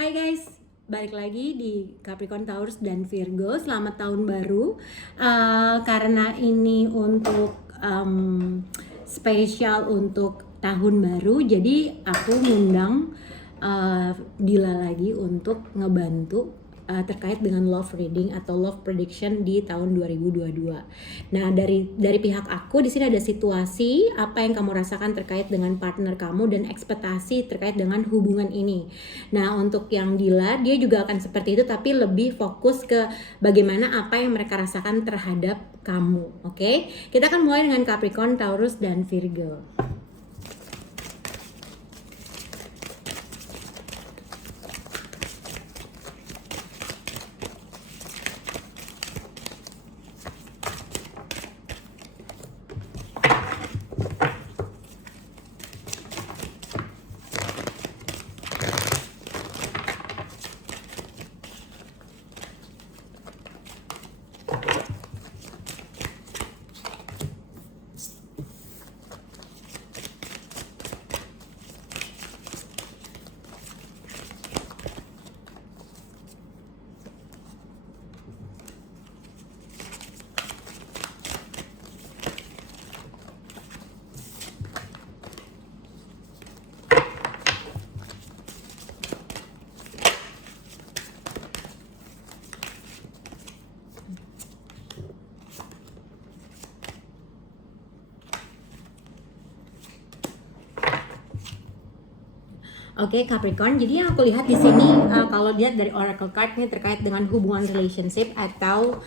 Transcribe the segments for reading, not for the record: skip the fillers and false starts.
Hai guys, balik lagi di Capricorn, Taurus, dan Virgo. Selamat tahun baru. Karena ini untuk spesial untuk tahun baru, jadi aku ngundang Dila lagi untuk ngebantu terkait dengan love reading atau love prediction di tahun 2022. Nah, dari pihak aku di sini ada situasi apa yang kamu rasakan terkait dengan partner kamu dan ekspektasi terkait dengan hubungan ini. Nah, untuk yang Dila, dia juga akan seperti itu tapi lebih fokus ke bagaimana apa yang mereka rasakan terhadap kamu. Oke? Kita akan mulai dengan Capricorn, Taurus, dan Virgo. Oke, Capricorn. Jadi yang aku lihat di sini kalau lihat dari oracle card ini terkait dengan hubungan relationship atau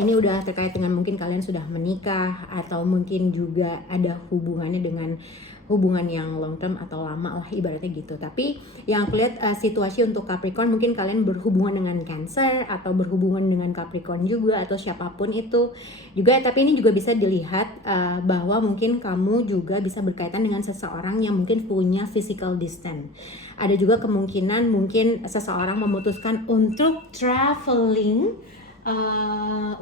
ini udah terkait dengan mungkin kalian sudah menikah atau mungkin juga ada hubungannya dengan hubungan yang long term atau lama lah ibaratnya gitu. Tapi yang aku lihat situasi untuk Capricorn mungkin kalian berhubungan dengan Cancer atau berhubungan dengan Capricorn juga atau siapapun itu juga. Tapi ini juga bisa dilihat bahwa mungkin kamu juga bisa berkaitan dengan seseorang yang mungkin punya physical distance. Ada juga kemungkinan mungkin seseorang memutuskan untuk traveling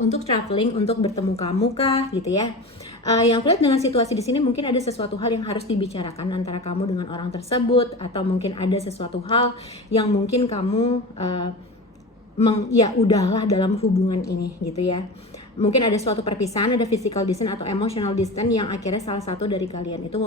untuk bertemu kamu kah gitu ya. Yang aku lihat dengan situasi di sini mungkin ada sesuatu hal yang harus dibicarakan antara kamu dengan orang tersebut atau mungkin ada sesuatu hal yang mungkin kamu ya udahlah dalam hubungan ini gitu ya. Mungkin ada suatu perpisahan, ada physical distance atau emotional distance yang akhirnya salah satu dari kalian itu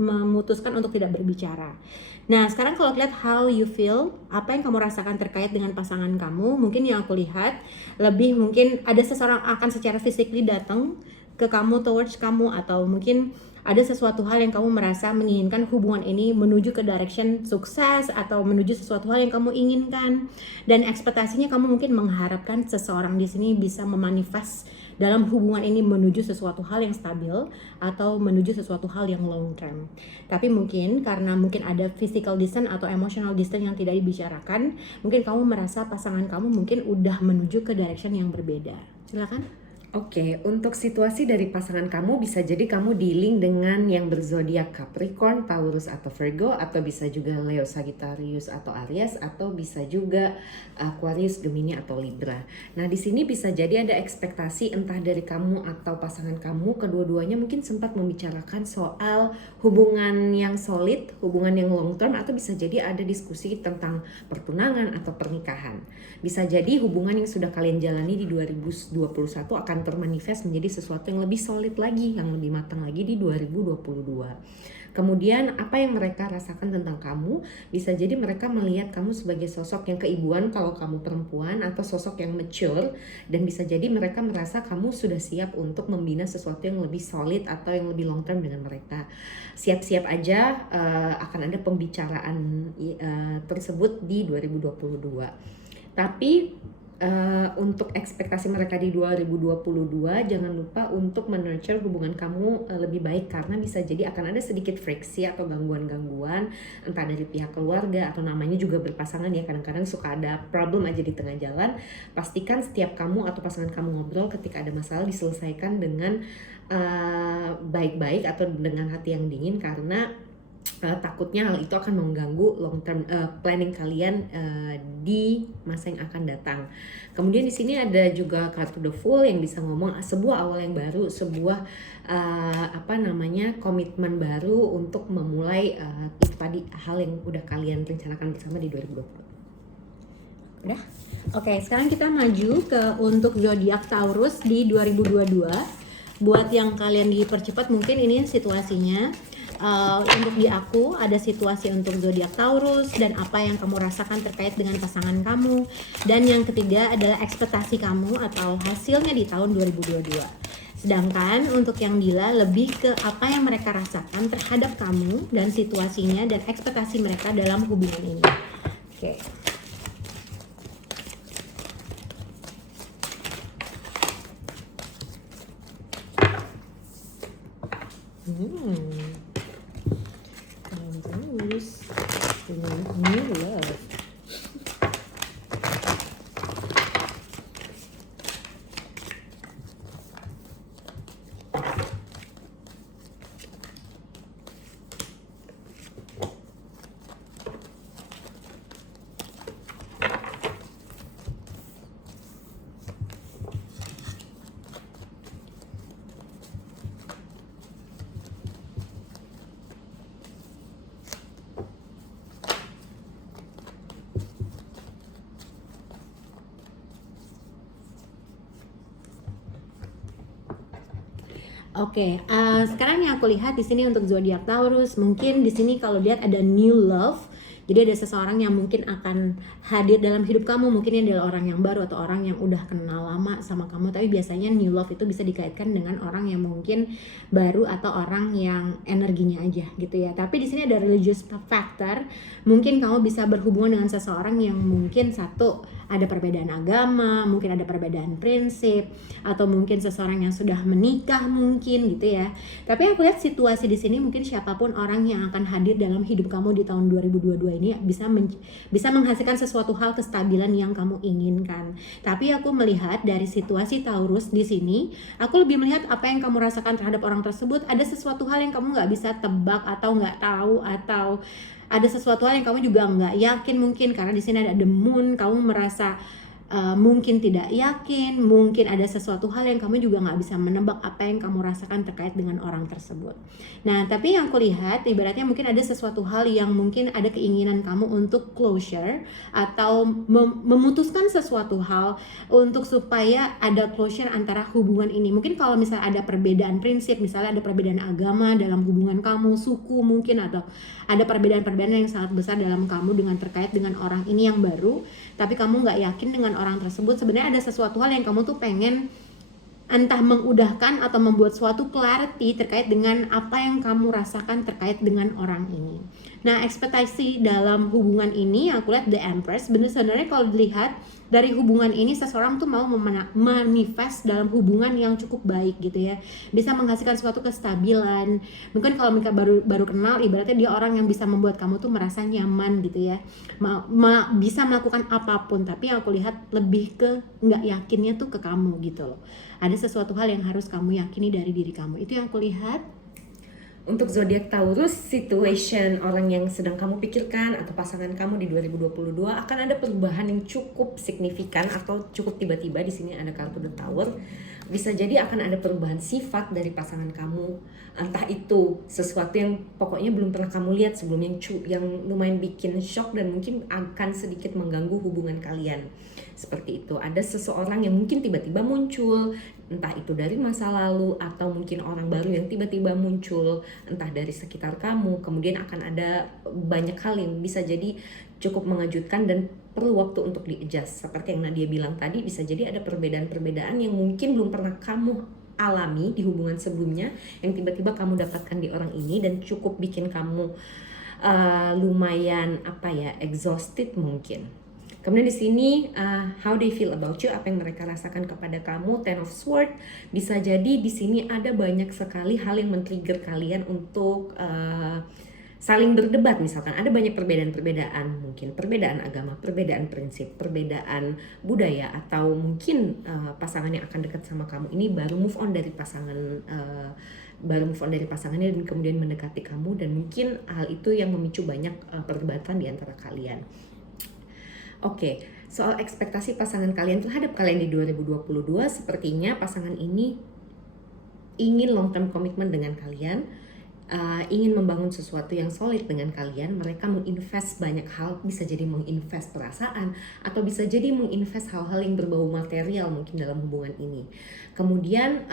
memutuskan untuk tidak berbicara. Nah, sekarang kalau lihat how you feel, apa yang kamu rasakan terkait dengan pasangan kamu, mungkin yang aku lihat lebih mungkin ada seseorang akan secara physically datang ke kamu, towards kamu, atau mungkin ada sesuatu hal yang kamu merasa menginginkan hubungan ini menuju ke direction sukses atau menuju sesuatu hal yang kamu inginkan, dan ekspektasinya kamu mungkin mengharapkan seseorang di sini bisa memanifest dalam hubungan ini menuju sesuatu hal yang stabil atau menuju sesuatu hal yang long term. Tapi mungkin karena mungkin ada physical distance atau emotional distance yang tidak dibicarakan, mungkin kamu merasa pasangan kamu mungkin udah menuju ke direction yang berbeda. Silakan. Oke, untuk situasi dari pasangan kamu bisa jadi kamu dealing dengan yang berzodiak Capricorn, Taurus atau Virgo, atau bisa juga Leo, Sagittarius atau Aries, atau bisa juga Aquarius, Gemini atau Libra. Nah, di sini bisa jadi ada ekspektasi entah dari kamu atau pasangan kamu, kedua-duanya mungkin sempat membicarakan soal hubungan yang solid, hubungan yang long term, atau bisa jadi ada diskusi tentang pertunangan atau pernikahan. Bisa jadi hubungan yang sudah kalian jalani di 2021 akan termanifest menjadi sesuatu yang lebih solid lagi, yang lebih matang lagi di 2022. Kemudian apa yang mereka rasakan tentang kamu, bisa jadi mereka melihat kamu sebagai sosok yang keibuan kalau kamu perempuan, atau sosok yang mature, dan bisa jadi mereka merasa kamu sudah siap untuk membina sesuatu yang lebih solid atau yang lebih long term dengan mereka. Siap-siap aja akan ada pembicaraan tersebut di 2022. Tapi untuk ekspektasi mereka di 2022, jangan lupa untuk menurture hubungan kamu lebih baik, karena bisa jadi akan ada sedikit friksi atau gangguan-gangguan entah dari pihak keluarga atau namanya juga berpasangan ya, kadang-kadang suka ada problem aja di tengah jalan. Pastikan setiap kamu atau pasangan kamu ngobrol, ketika ada masalah diselesaikan dengan baik-baik atau dengan hati yang dingin, karena takutnya hal itu akan mengganggu long term planning kalian di masa yang akan datang. Kemudian di sini ada juga kartu The Fool yang bisa ngomong sebuah awal yang baru, sebuah komitmen baru untuk memulai itu tadi hal yang udah kalian rencanakan bersama di 2020. Udah? Oke, sekarang kita maju ke untuk zodiak Taurus di 2022. Buat yang kalian dipercepat mungkin ini situasinya. Untuk di aku ada situasi untuk zodiak Taurus dan apa yang kamu rasakan terkait dengan pasangan kamu, dan yang ketiga adalah ekspektasi kamu atau hasilnya di tahun 2022. Sedangkan untuk yang Dila lebih ke apa yang mereka rasakan terhadap kamu dan situasinya dan ekspektasi mereka dalam hubungan ini. Oke. Terus dengan new love. Oke, sekarang yang aku lihat di sini untuk zodiak Taurus, mungkin di sini kalau lihat ada new love. Jadi ada seseorang yang mungkin akan hadir dalam hidup kamu, mungkin ini adalah orang yang baru atau orang yang udah kenal lama sama kamu. Tapi biasanya new love itu bisa dikaitkan dengan orang yang mungkin baru atau orang yang energinya aja gitu ya. Tapi di sini ada religious factor. Mungkin kamu bisa berhubungan dengan seseorang yang mungkin satu ada perbedaan agama, mungkin ada perbedaan prinsip, atau mungkin seseorang yang sudah menikah mungkin gitu ya. Tapi aku lihat situasi di sini mungkin siapapun orang yang akan hadir dalam hidup kamu di tahun 2022 ini bisa menghasilkan sesuatu hal kestabilan yang kamu inginkan. Tapi aku melihat dari situasi Taurus di sini, aku lebih melihat apa yang kamu rasakan terhadap orang tersebut. Ada sesuatu hal yang kamu nggak bisa tebak atau nggak tahu, atau ada sesuatu hal yang kamu juga nggak yakin mungkin karena di sini ada the moon, kamu merasa mungkin tidak yakin, mungkin ada sesuatu hal yang kamu juga nggak bisa menebak apa yang kamu rasakan terkait dengan orang tersebut. Nah, tapi yang aku lihat ibaratnya mungkin ada sesuatu hal yang mungkin ada keinginan kamu untuk closure atau memutuskan sesuatu hal untuk supaya ada closure antara hubungan ini. Mungkin kalau misalnya ada perbedaan prinsip, misalnya ada perbedaan agama dalam hubungan kamu, suku mungkin, atau ada perbedaan-perbedaan yang sangat besar dalam kamu dengan terkait dengan orang ini yang baru, tapi kamu nggak yakin dengan orang tersebut. Sebenarnya ada sesuatu hal yang kamu tuh pengen entah mengudahkan atau membuat suatu clarity terkait dengan apa yang kamu rasakan terkait dengan orang ini. Nah, ekspektasi dalam hubungan ini aku lihat The Empress. Sebenarnya kalau dilihat dari hubungan ini, seseorang tuh mau manifest dalam hubungan yang cukup baik gitu ya, bisa menghasilkan suatu kestabilan. Mungkin kalau mereka baru kenal, ibaratnya dia orang yang bisa membuat kamu tuh merasa nyaman gitu ya, bisa melakukan apapun. Tapi yang aku lihat lebih ke nggak yakinnya tuh ke kamu gitu loh. Ada sesuatu hal yang harus kamu yakini dari diri kamu. Itu yang aku lihat. Untuk zodiak Taurus, situation orang yang sedang kamu pikirkan atau pasangan kamu di 2022 akan ada perubahan yang cukup signifikan atau cukup tiba-tiba. Di sini ada kartu The Tower. Bisa jadi akan ada perubahan sifat dari pasangan kamu, entah itu sesuatu yang pokoknya belum pernah kamu lihat sebelumnya, yang lumayan bikin shock dan mungkin akan sedikit mengganggu hubungan kalian. Seperti itu, ada seseorang yang mungkin tiba-tiba muncul, entah itu dari masa lalu atau mungkin orang baru yang tiba-tiba muncul, entah dari sekitar kamu. Kemudian akan ada banyak hal yang bisa jadi cukup mengejutkan dan perlu waktu untuk di-adjust. Seperti yang Nadia bilang tadi, bisa jadi ada perbedaan-perbedaan yang mungkin belum pernah kamu alami di hubungan sebelumnya, yang tiba-tiba kamu dapatkan di orang ini dan cukup bikin kamu lumayan exhausted mungkin. Kemudian di sini how they feel about you, apa yang mereka rasakan kepada kamu. Ten of Swords, bisa jadi di sini ada banyak sekali hal yang men-trigger kalian untuk saling berdebat. Misalkan ada banyak perbedaan-perbedaan, mungkin perbedaan agama, perbedaan prinsip, perbedaan budaya, atau mungkin pasangan yang akan dekat sama kamu ini baru move on dari pasangan baru move on dari pasangannya dan kemudian mendekati kamu, dan mungkin hal itu yang memicu banyak perdebatan di antara kalian. Oke, soal ekspektasi pasangan kalian terhadap kalian di 2022, sepertinya pasangan ini ingin long term commitment dengan kalian, ingin membangun sesuatu yang solid dengan kalian. Mereka menginvest banyak hal, bisa jadi menginvest perasaan atau bisa jadi menginvest hal-hal yang berbau material mungkin dalam hubungan ini. Kemudian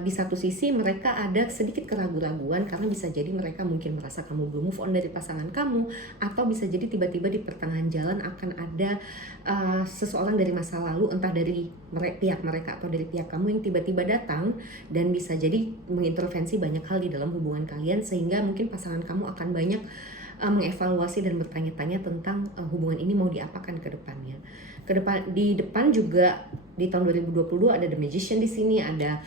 di satu sisi mereka ada sedikit keraguan-raguan karena bisa jadi mereka mungkin merasa kamu belum move on dari pasangan kamu, atau bisa jadi tiba-tiba di pertengahan jalan akan ada seseorang dari masa lalu, entah dari pihak mereka atau dari pihak kamu, yang tiba-tiba datang dan bisa jadi mengintervensi banyak hal di dalam hubungan kalian, sehingga mungkin pasangan kamu akan banyak mengevaluasi dan bertanya-tanya tentang hubungan ini mau diapakan ke depannya. Di depan juga di tahun 2022 ada The Magician di sini, ada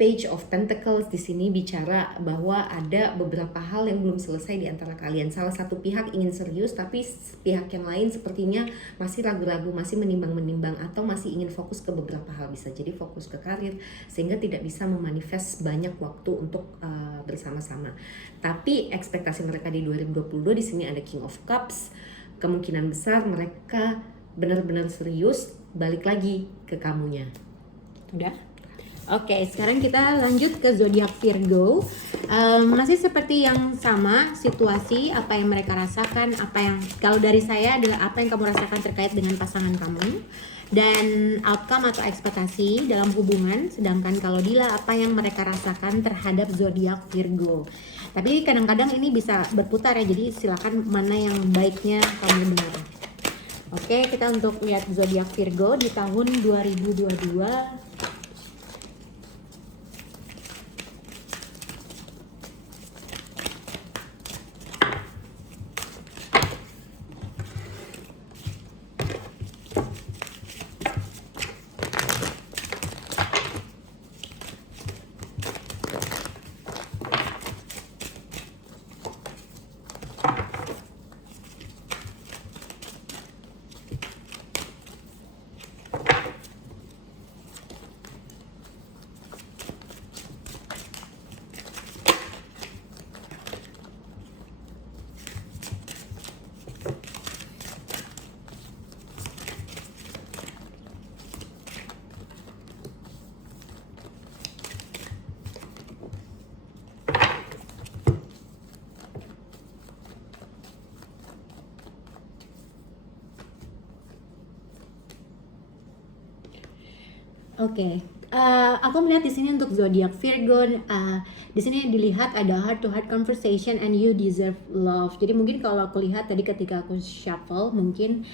Page of Pentacles di sini, bicara bahwa ada beberapa hal yang belum selesai di antara kalian. Salah satu pihak ingin serius, tapi pihak yang lain sepertinya masih ragu-ragu, masih menimbang-menimbang, atau masih ingin fokus ke beberapa hal. Bisa jadi fokus ke karir, sehingga tidak bisa memanifest banyak waktu untuk bersama-sama. Tapi ekspektasi mereka di 2022 di sini ada King of Cups. Kemungkinan besar mereka benar-benar serius balik lagi ke kamunya. Udah? Oke, sekarang kita lanjut ke zodiak Virgo. Masih seperti yang sama situasi, apa yang mereka rasakan, kalau dari saya adalah apa yang kamu rasakan terkait dengan pasangan kamu, dan outcome atau ekspektasi dalam hubungan. Sedangkan kalau Dila, apa yang mereka rasakan terhadap zodiak Virgo. Tapi kadang-kadang ini bisa berputar ya, jadi silakan mana yang baiknya kamu dengar. Oke, kita untuk lihat zodiak Virgo di tahun 2022. Oke, aku melihat di sini untuk zodiak Virgo, di sini dilihat ada heart to heart conversation and you deserve love. Jadi mungkin kalau aku lihat tadi ketika aku shuffle, mungkin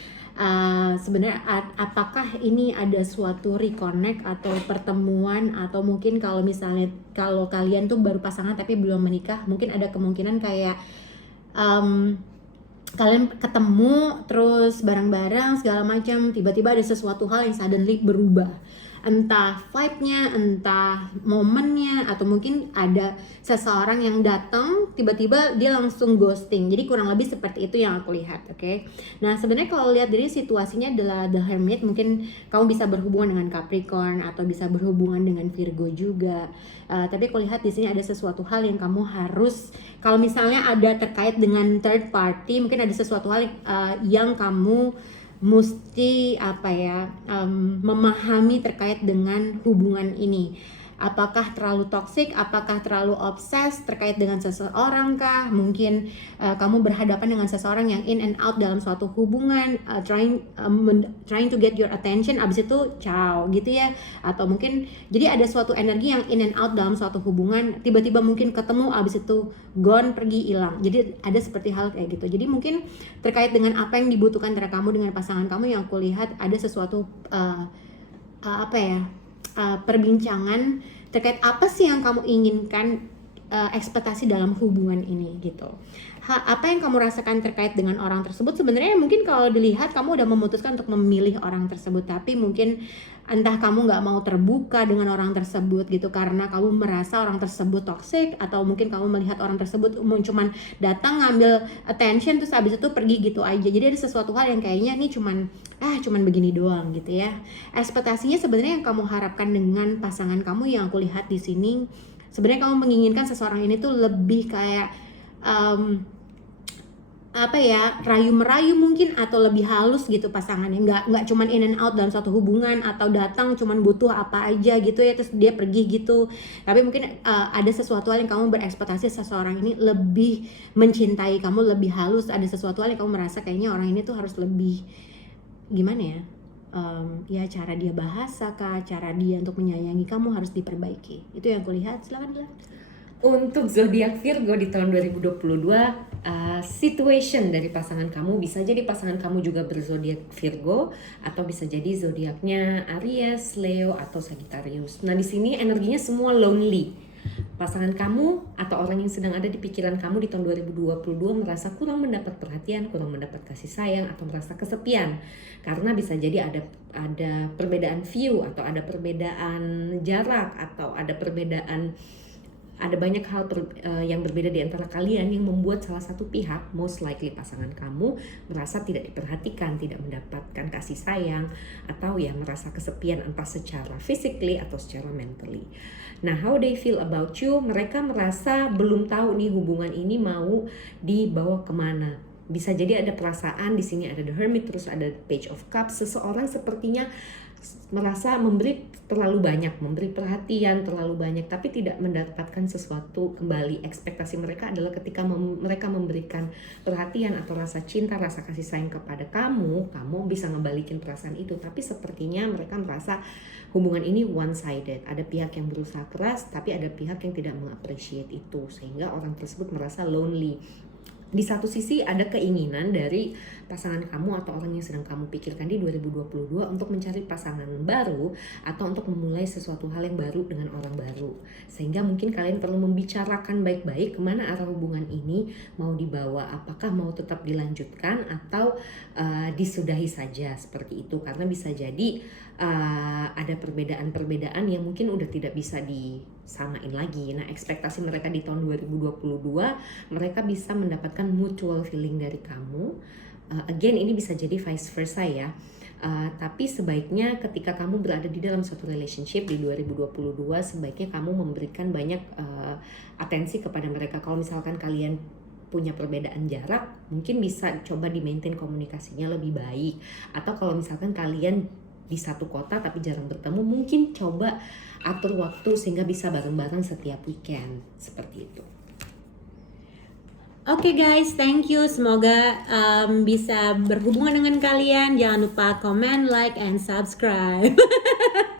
sebenarnya apakah ini ada suatu reconnect atau pertemuan, atau mungkin kalau misalnya kalau kalian tuh baru pasangan tapi belum menikah, mungkin ada kemungkinan kayak kalian ketemu terus bareng-bareng segala macam, tiba-tiba ada sesuatu hal yang suddenly berubah, entah vibe-nya, entah momennya, atau mungkin ada seseorang yang datang tiba-tiba dia langsung ghosting. Jadi kurang lebih seperti itu yang aku lihat, oke? Nah, sebenarnya kalau lihat dari situasinya adalah The Hermit, mungkin kamu bisa berhubungan dengan Capricorn atau bisa berhubungan dengan Virgo juga. Tapi aku lihat di sini ada sesuatu hal yang kamu harus, kalau misalnya ada terkait dengan third party, mungkin ada sesuatu hal yang kamu mesti memahami terkait dengan hubungan ini. Apakah terlalu toksik, apakah terlalu obses terkait dengan seseorang kah? Mungkin kamu berhadapan dengan seseorang yang in and out dalam suatu hubungan, trying to get your attention, abis itu ciao gitu ya. Atau mungkin jadi ada suatu energi yang in and out dalam suatu hubungan, tiba-tiba mungkin ketemu, abis itu gone, pergi, hilang. Jadi ada seperti hal kayak gitu. Jadi mungkin terkait dengan apa yang dibutuhkan antara kamu dengan pasangan kamu, yang aku lihat ada sesuatu perbincangan terkait apa sih yang kamu inginkan, ekspektasi dalam hubungan ini gitu. Apa yang kamu rasakan terkait dengan orang tersebut. Sebenarnya mungkin kalau dilihat kamu udah memutuskan untuk memilih orang tersebut, tapi mungkin entah kamu nggak mau terbuka dengan orang tersebut gitu karena kamu merasa orang tersebut toxic, atau mungkin kamu melihat orang tersebut cuman datang ngambil attention terus habis itu pergi gitu aja. Jadi ada sesuatu hal yang kayaknya ini cuman begini doang gitu ya. Ekspektasinya sebenarnya yang kamu harapkan dengan pasangan kamu, yang aku lihat di sini Sebenarnya kamu menginginkan seseorang ini tuh lebih kayak rayu merayu mungkin, atau lebih halus gitu pasangannya, nggak cuman in and out dalam suatu hubungan, atau datang cuman butuh apa aja gitu ya terus dia pergi gitu. Tapi mungkin ada sesuatu hal yang kamu berekspektasi seseorang ini lebih mencintai kamu, lebih halus. Ada sesuatu hal yang kamu merasa kayaknya orang ini tuh harus lebih gimana ya, ya cara dia bahasa kah, cara dia untuk menyayangi kamu harus diperbaiki. Itu yang kulihat. Silakan Dila. Untuk zodiak Virgo di tahun 2022, situation dari pasangan kamu bisa jadi pasangan kamu juga berzodiak Virgo, atau bisa jadi zodiaknya Aries, Leo, atau Sagittarius. Nah, di sini energinya semua lonely. Pasangan kamu atau orang yang sedang ada di pikiran kamu di tahun 2022 merasa kurang mendapat perhatian, kurang mendapat kasih sayang, atau merasa kesepian. Karena bisa jadi ada perbedaan view, atau ada perbedaan jarak, atau ada banyak hal yang berbeda di antara kalian yang membuat salah satu pihak, most likely pasangan kamu, merasa tidak diperhatikan, tidak mendapatkan kasih sayang, atau ya merasa kesepian entah secara physically atau secara mentally. Nah, how they feel about you, mereka merasa belum tahu nih hubungan ini mau dibawa kemana. Bisa jadi ada perasaan, di sini ada the Hermit, terus ada Page of Cups. Seseorang sepertinya merasa memberi terlalu banyak, memberi perhatian terlalu banyak, tapi tidak mendapatkan sesuatu kembali. Ekspektasi mereka adalah ketika mereka memberikan perhatian atau rasa cinta, rasa kasih sayang kepada kamu bisa ngebalikin perasaan itu. Tapi sepertinya mereka merasa hubungan ini one-sided. Ada pihak yang berusaha keras, tapi ada pihak yang tidak mengapresiasi itu, sehingga orang tersebut merasa lonely. Di satu sisi ada keinginan dari pasangan kamu atau orang yang sedang kamu pikirkan di 2022 untuk mencari pasangan baru, atau untuk memulai sesuatu hal yang baru dengan orang baru. Sehingga mungkin kalian perlu membicarakan baik-baik kemana arah hubungan ini mau dibawa. Apakah mau tetap dilanjutkan atau disudahi saja, seperti itu. Karena bisa jadi ada perbedaan-perbedaan yang mungkin udah tidak bisa disamain lagi. Nah, ekspektasi mereka di tahun 2022, mereka bisa mendapatkan mutual feeling dari kamu. Again, ini bisa jadi vice versa ya. Tapi sebaiknya ketika kamu berada di dalam suatu relationship di 2022, sebaiknya kamu memberikan banyak atensi kepada mereka. Kalau misalkan kalian punya perbedaan jarak, mungkin bisa coba di-maintain komunikasinya lebih baik. Atau kalau misalkan kalian di satu kota tapi jarang bertemu, mungkin coba atur waktu sehingga bisa bareng-bareng setiap weekend, seperti itu. Oke guys, thank you. Semoga bisa berhubungan dengan kalian. Jangan lupa comment, like, and subscribe.